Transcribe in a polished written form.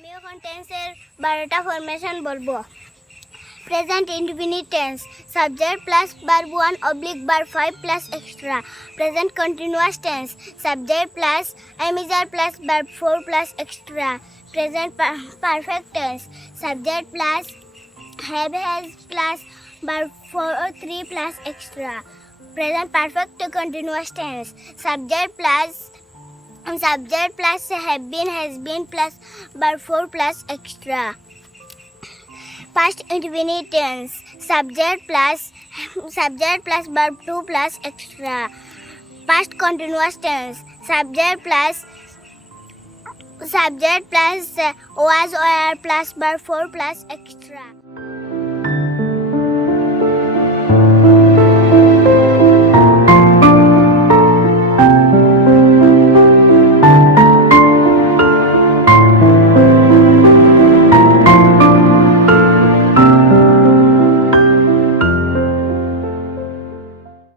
আমি এখন টেন্সের 12টা ফরমেশন বলবো। Present indefinite tense, subject plus verb 1 oblique verb 5 plus extra. Present continuous tense, subject plus এমিজার plus verb 4 plus extra. Present perfect tense, subject plus have has plus verb 4 or 3 plus extra. Present perfect continuous tense, subject plus have been, has been plus verb 4 plus extra. Past indefinite tense, subject plus verb 2 plus extra. Past continuous tense, subject plus was or plus verb 4 plus extra.